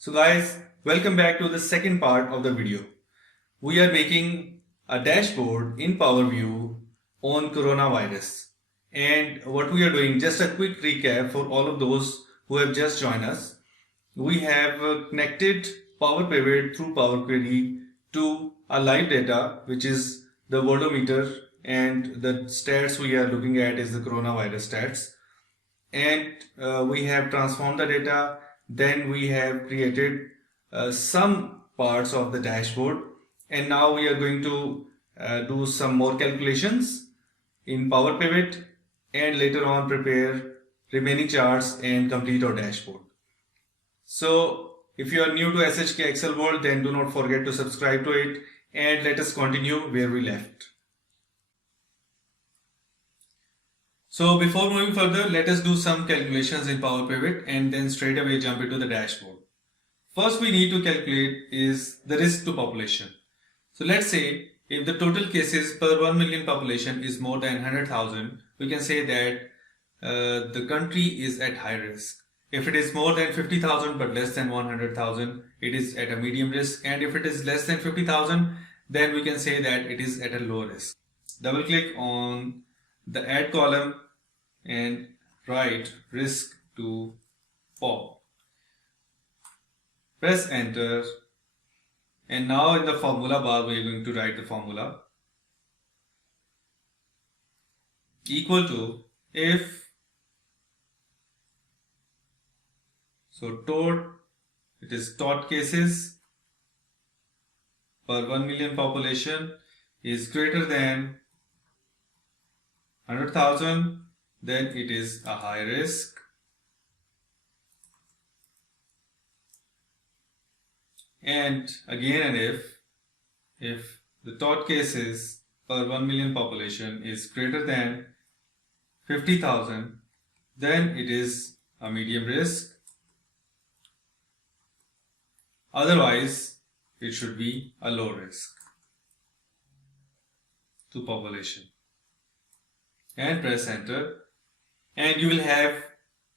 So guys, welcome back to the second part of the video. We are making a dashboard in Power View on coronavirus. And what we are doing, just a quick recap for all of those who have just joined us. We have connected Power Pivot through Power Query to a live data, which is the worldometer, and the stats we are looking at is the coronavirus stats. And we have transformed the data. Then we have created some parts of the dashboard, and now we are going to do some more calculations in Power Pivot, and later on prepare remaining charts and complete our dashboard. So if you are new to SHK Excel World, then do not forget to subscribe to it, and let us continue where we left. So before moving further, let us do some calculations in Power Pivot and then straight away jump into the dashboard. First we need to calculate is the risk to population. So let's say if the total cases per 1 million population is more than 100,000, we can say that the country is at high risk. If it is more than 50,000 but less than 100,000, it is at a medium risk, and if it is less than 50,000, then we can say that it is at a low risk. Double click on the add column and write risk to pop. Press enter, and now in the formula bar we are going to write the formula equal to if it is tot cases per 1 million population is greater than 100,000, then it is a high risk. And again, and if the tot cases per 1 million population is greater than 50,000, then it is a medium risk. Otherwise, it should be a low risk to population. And press enter, and you will have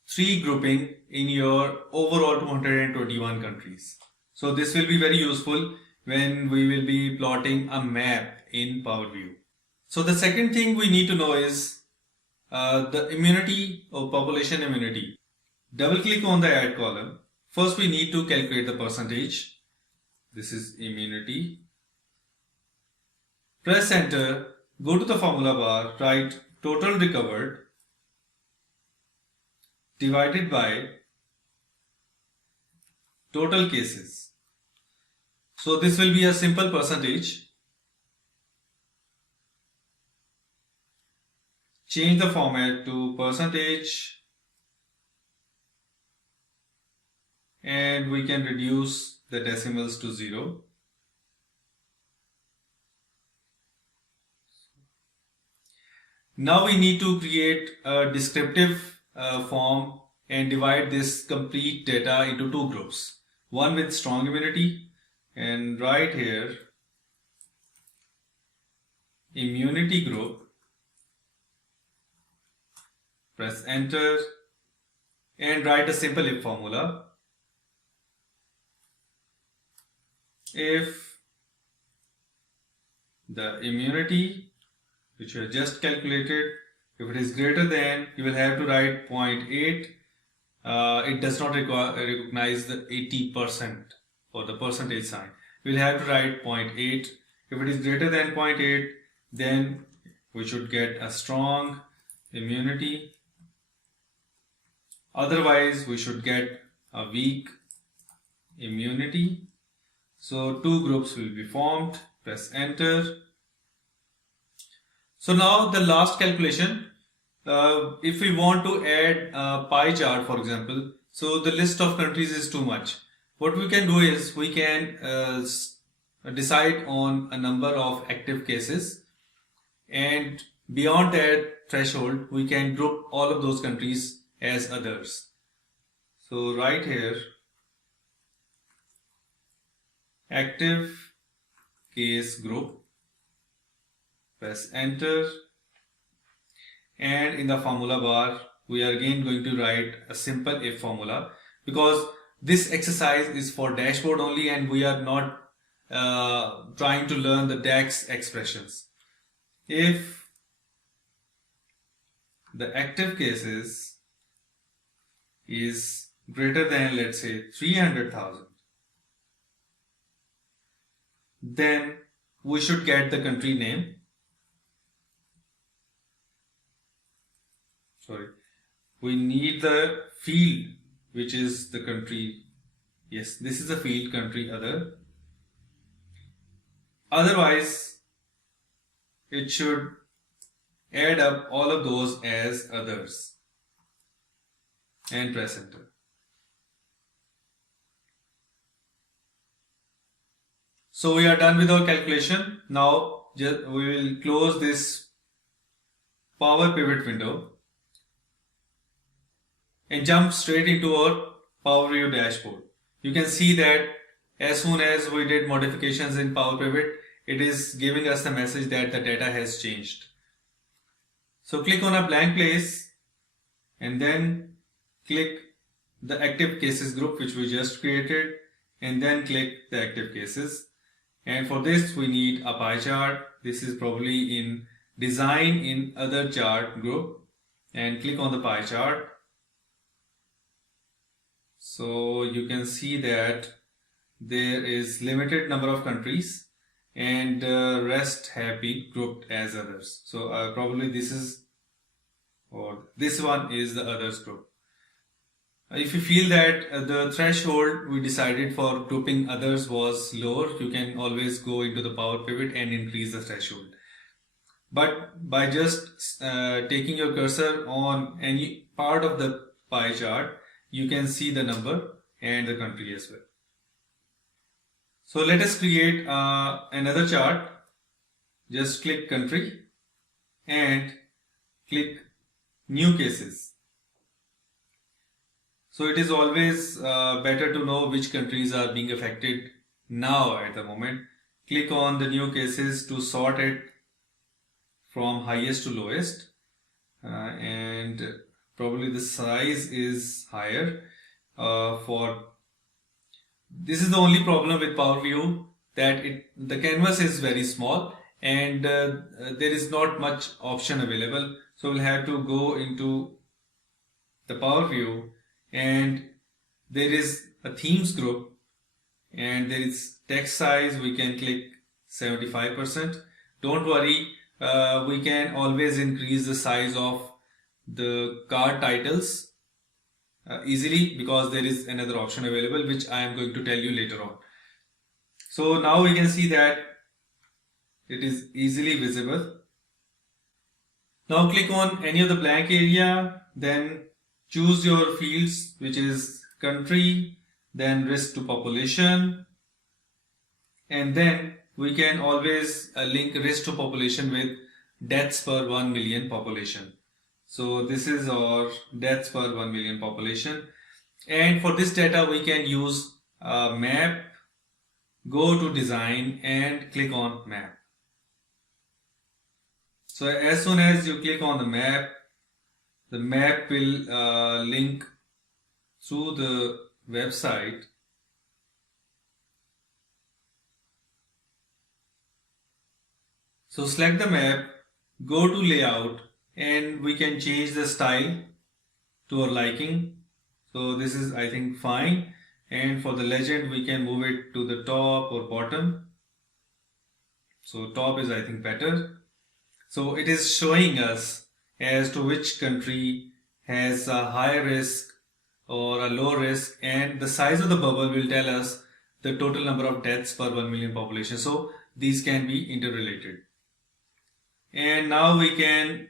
3 grouping in your overall 221 countries. So this will be very useful when we will be plotting a map in Power View. So the second thing we need to know is the immunity or population immunity. Double click on the add column. First we need to calculate the percentage. This is immunity. Press enter, go to the formula bar, write total recovered divided by total cases. So this will be a simple percentage. Change the format to percentage, and we can reduce the decimals to 0. Now we need to create a descriptive form and divide this complete data into 2 groups. One with strong immunity, and right here immunity group. Press enter and write a simple if formula. If the immunity which you have just calculated, if it is greater than, you will have to write 0.8. It does not recognize the 80% or the percentage sign. We will have to write 0.8. If it is greater than 0.8, then we should get a strong immunity. Otherwise, we should get a weak immunity. So 2 groups will be formed. Press enter. So now the last calculation, if we want to add a pie chart, for example, so the list of countries is too much. What we can do is we can decide on a number of active cases, and beyond that threshold we can group all of those countries as others. So right here, active case group. Press enter, and in the formula bar we are again going to write a simple if formula, because this exercise is for dashboard only, and we are not trying to learn the DAX expressions. If the active cases is greater than, let's say, 300,000, then we should get the country name. Sorry, we need the field, which is the country. Yes, this is the field, country other. Otherwise, it should add up all of those as others and press enter. So we are done with our calculation. Now we will close this Power Pivot window and jump straight into our Power View dashboard. You can see that as soon as we did modifications in Power Pivot, it is giving us the message that the data has changed. So click on a blank place and then click the active cases group which we just created, and then click the active cases. And for this we need a pie chart. This is probably in design in other chart group, and click on the pie chart. So you can see that there is limited number of countries and rest have been grouped as others. So probably this is, or this one is the others group. If you feel that the threshold we decided for grouping others was lower, you can always go into the Power Pivot and increase the threshold. But by just taking your cursor on any part of the pie chart, you can see the number and the country as well. So let us create another chart. Just click country and click new cases. So it is always better to know which countries are being affected now at the moment. Click on the new cases to sort it from highest to lowest, and probably the size is higher. This is the only problem with Power View, that the canvas is very small and there is not much option available. So we'll have to go into the Power View, and there is a themes group and there is text size. We can click 75%. Don't worry, we can always increase the size of the card titles easily, because there is another option available which I am going to tell you later on. So now we can see that it is easily visible. Now click on any of the blank area, then choose your fields, which is country, then risk to population, and then we can always link risk to population with deaths per 1 million population. So this is our deaths per 1 million population, and for this data we can use map. Go to design and click on map. So as soon as you click on the map will link through the website. So select the map, go to layout, and we can change the style to our liking. So this is, I think, fine. And for the legend we can move it to the top or bottom. So top is, I think, better. So it is showing us as to which country has a high risk or a low risk, and the size of the bubble will tell us the total number of deaths per 1 million population. So these can be interrelated. And now we can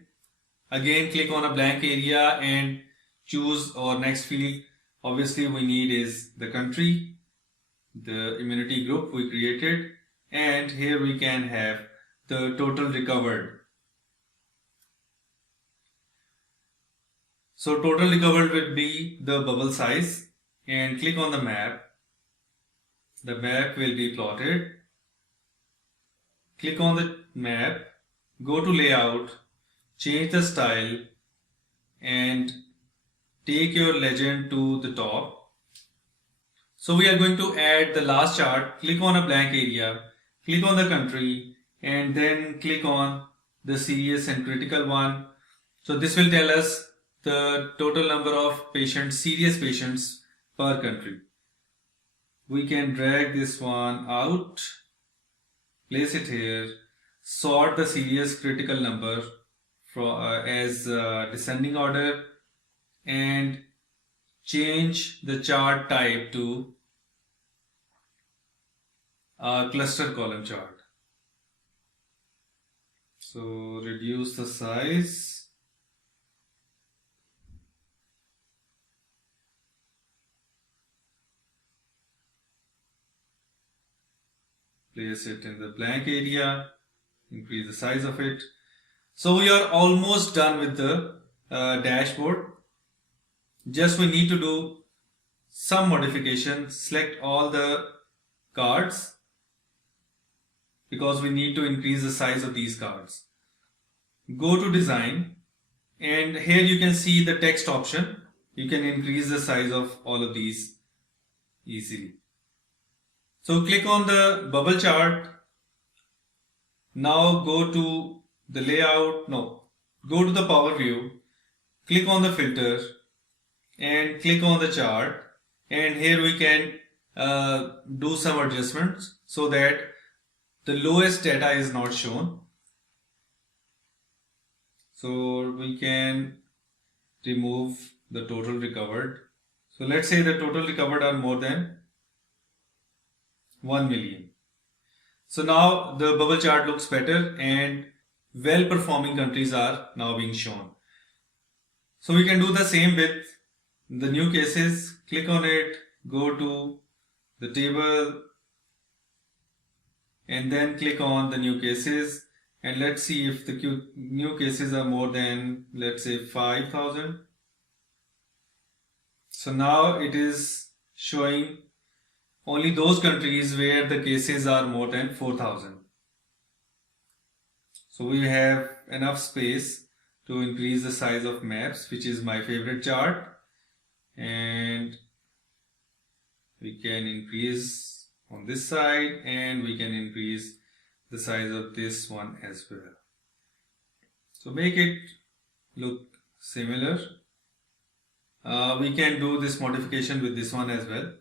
again click on a blank area and choose our next field. Obviously we need is the country, the immunity group we created, and here we can have the total recovered. So total recovered will be the bubble size, and click on the map. The map will be plotted. Click on the map, go to layout, change the style, and take your legend to the top. So we are going to add the last chart. Click on a blank area, click on the country, and then click on the serious and critical one. So this will tell us the total number of patients, serious patients per country. We can drag this one out, place it here, sort the serious critical number as descending order, and change the chart type to a cluster column chart. So reduce the size. Place it in the blank area, increase the size of it. So we are almost done with the dashboard. Just we need to do some modification. Select all the cards because we need to increase the size of these cards. Go to design, and here you can see the text option. You can increase the size of all of these easily. So click on the bubble chart. Now go to the layout. No, go to the power view. Click on the filter and click on the chart. And here we can do some adjustments so that the lowest data is not shown. So we can remove the total recovered. So let's say the total recovered are more than 1 million. So now the bubble chart looks better and well performing countries are now being shown. So we can do the same with the new cases. Click on it, go to the table, and then click on the new cases, and let's see if the new cases are more than, let's say, 5,000. So now it is showing only those countries where the cases are more than 4,000. So we have enough space to increase the size of maps, which is my favorite chart, and we can increase on this side, and we can increase the size of this one as well. So make it look similar. We can do this modification with this one as well,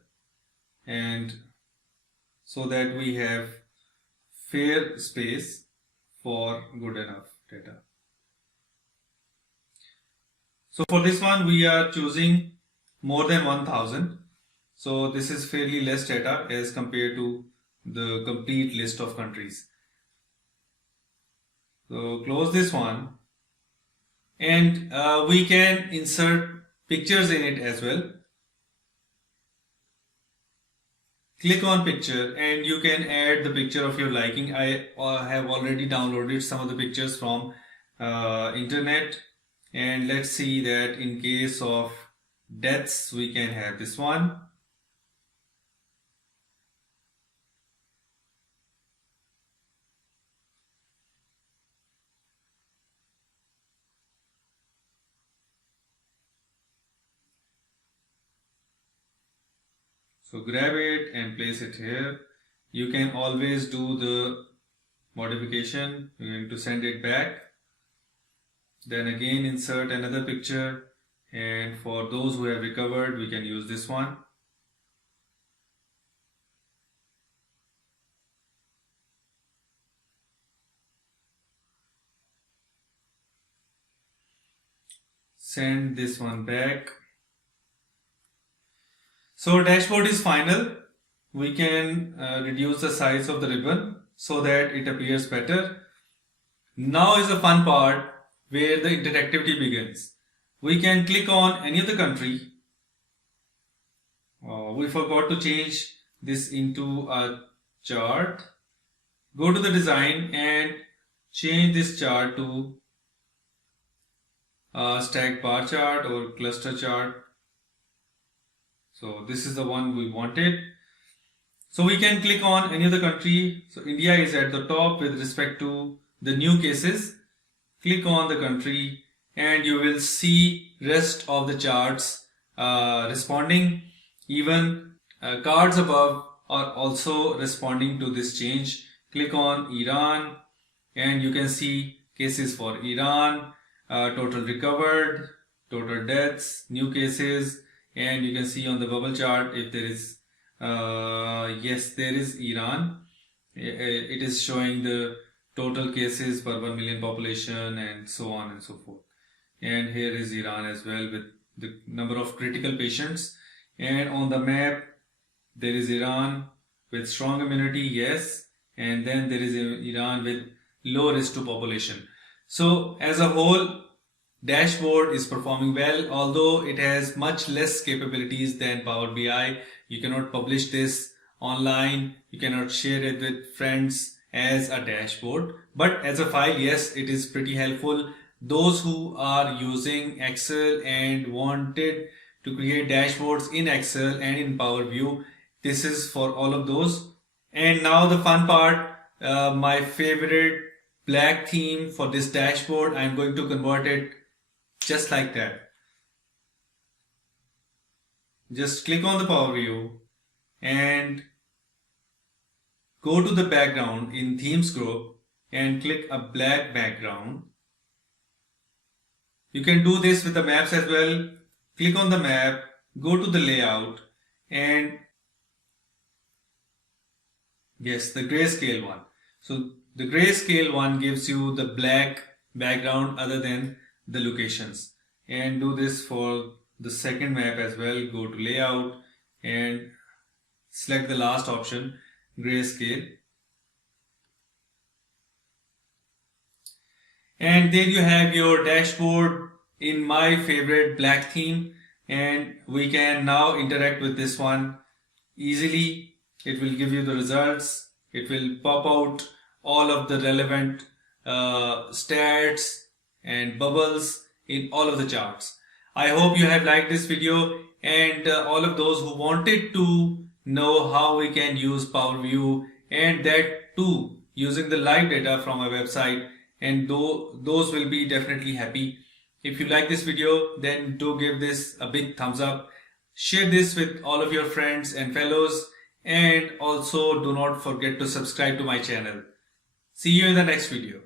and so that we have fair space for good enough data. So for this one we are choosing more than 1,000. So this is fairly less data as compared to the complete list of countries. So close this one, and we can insert pictures in it as well. Click on picture and you can add the picture of your liking. I have already downloaded some of the pictures from internet, and let's see that in case of deaths we can have this one. So grab it and place it here. You can always do the modification. You're going to send it back. Then again insert another picture, and for those who have recovered we can use this one. Send this one back. So dashboard is final. We can reduce the size of the ribbon so that it appears better. Now is the fun part where the interactivity begins. We can click on any of the country. We forgot to change this into a chart. Go to the design and change this chart to a stack bar chart or cluster chart. So this is the one we wanted. So we can click on any other country. So India is at the top with respect to the new cases. Click on the country and you will see rest of the charts responding. Even Cards above are also responding to this change. Click on Iran and you can see cases for Iran, total recovered, total deaths, new cases, and you can see on the bubble chart if there is, yes, there is Iran. It is showing the total cases per 1 million population and so on and so forth. And here is Iran as well with the number of critical patients. And on the map, there is Iran with strong immunity, yes, and then there is Iran with low risk to population. So as a whole, dashboard is performing well, although it has much less capabilities than Power BI. You cannot publish this online, you cannot share it with friends as a dashboard, but as a file, yes, it is pretty helpful. Those who are using Excel and wanted to create dashboards in Excel and in Power View, this is for all of those. And now the fun part, my favorite black theme for this dashboard, I'm going to convert it just like that. Just click on the Power View and go to the background in themes group and click a black background. You can do this with the maps as well. Click on the map, go to the layout, and yes, the grayscale one. So the grayscale one gives you the black background other than the locations. And do this for the second map as well. Go to layout and select the last option, grayscale. And there you have your dashboard in my favorite black theme, and we can now interact with this one easily. It will give you the results. It will pop out all of the relevant stats and bubbles in all of the charts. I hope you have liked this video, and all of those who wanted to know how we can use Power View and that too using the live data from our website, and those will be definitely happy. If you like this video, then do give this a big thumbs up. Share this with all of your friends and fellows, and also do not forget to subscribe to my channel. See you in the next video.